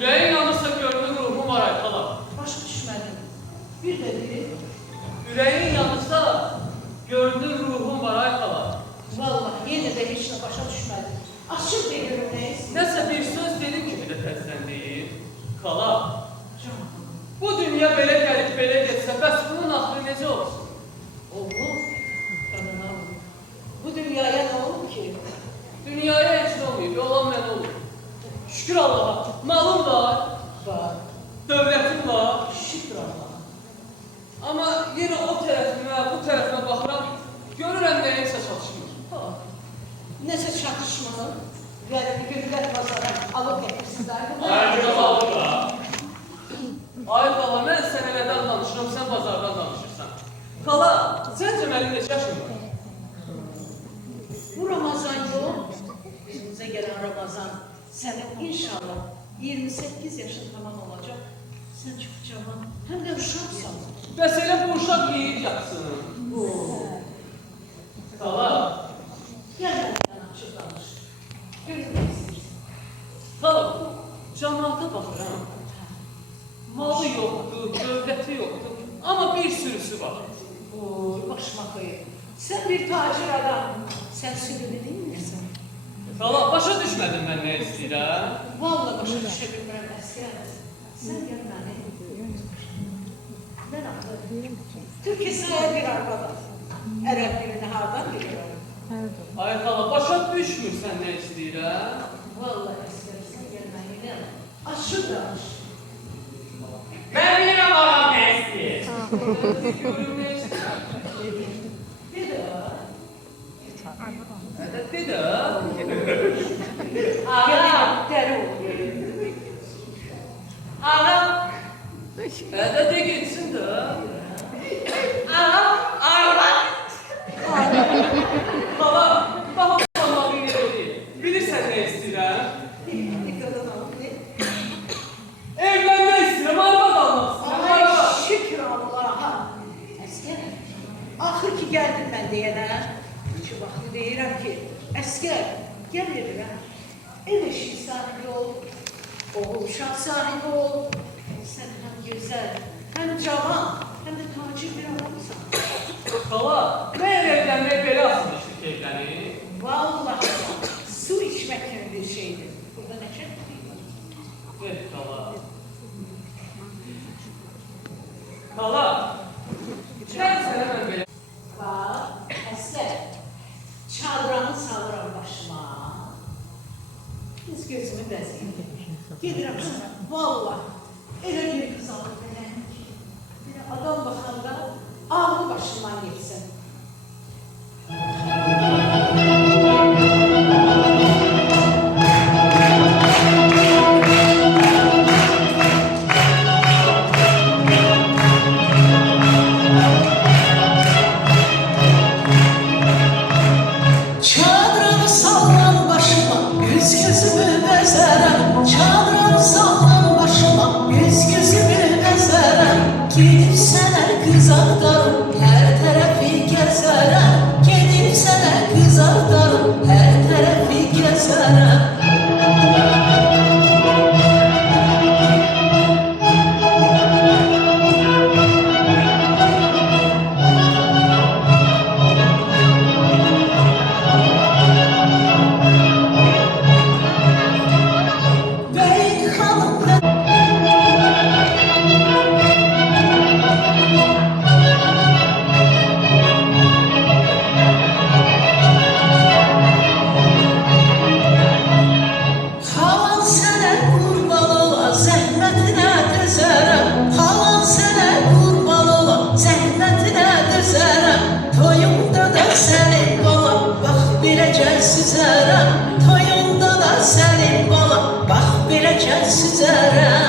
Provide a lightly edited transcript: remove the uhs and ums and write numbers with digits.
Yüreğin yanırsa gönlün ruhum var Aytala. Başa düşmədim. Bir də deyil. Yüreğin yanırsa gönlün ruhum var Aytala. Vallahi yenə də heç nə başa düşmədim. Açıq deyirəm nəyiz. Nəsə bir söz dedim ki, bir də təzdən deyir. Xala, bu dünya belə gəlib belə getsə, bəs bunun axırı necə olsun? Oğlum, qanına oğlum. Bu dünyaya nə olub ki? Dünyaya heç nə olmayıb, olan mənə olur. Şükür Allah'a, malım var. Var. Dövlətim var. Şükür Allah'a. Amma yenə o tərəfimə, bu tərəfimə baxıram, görürəm nəyinsə çatışmır. Nəsə çatışmalı. Vəlibi Güllər bazara alıb gətirsinlər. Aytala, mən sənələrdən danışıram, sən bazardan danışırsan. Xala, səncə mənim neçə yaşım var? Bu Ramazan yox, bizimizə gələn Ramazan sənin inşallah 28 yaşın tamam olacaq. Sən çox cavan, həm də uşaqsan. Bəs elə bu uşaq yeyib yatsın. Xala, Gəl məndən açıq danış. Görmək istəyirsən. xala, cəmaata baxıram. Malı yoxdur, dövləti yoxdur, amma bir sürüsü var. Oy, başıma koyayım. Sən bir tacir adam, sən sürünü bilmirsən. Xala, başa düşmədin mən nə istəyirəm? Vallahi başa düşə bilmirəm əskər. Sən gəl məni. Mən axı, Türkisaya bir arqadan. Ərəb dilini hardan bilirəm? Ay xala, başa düşmürsən nə istəyirəm? Vallahi əskər, sən gəl məni ilə. Açıq danış. Ben bilmem adam ne istiyor. Görüm nə istəyirəm? Bir də Bir də. ağam dəri olur. Ağam, De geçsin de. ağam, ağam. Xala, daha zamanı yeri. Bilirsən nə istəyirəm? Bir qadın alıb, ne? Evlənmək istəyirəm, arvad almaq istəyirəm, Ay arvad. şükür Allah'a. Əskər, axır ki gəldin mən deyənə. İki vaxtı deyirəm ki, əskər, gəl evirəm. Ev eşiği sahibi ol, oğul uşaq sahibi ol. Sən həm gözəl, həm cavan, həm də tacir bir adamsan. Xala, məyər evlənmək belə asılmışdı ki evlənir? Vallahi su içmək kimi bir şeydir. Burada nə çəkdir? Xala. Xala, gəl sənə mən belə. Bax, əskər, çadranı salıram başıma. Biz gözümü bəzəyim. Gedirəm sana, vallahi, elə bir qız alıb mənə ki, bir adam baxanda ağlı başından geçsin. Çadranı sallan başıma, yüz gözümü bezərəm. Çadranı sallan başıma, yüz gözümü bezərəm. Gedib sənə qız axtarım, hər tərəfi gəzərəm. Gedib sənə qız axtarım, hər tərəfi gəzərəm. Bey xanım süzərəm, toyunda da sənin bala, bax belə gəl süzərəm.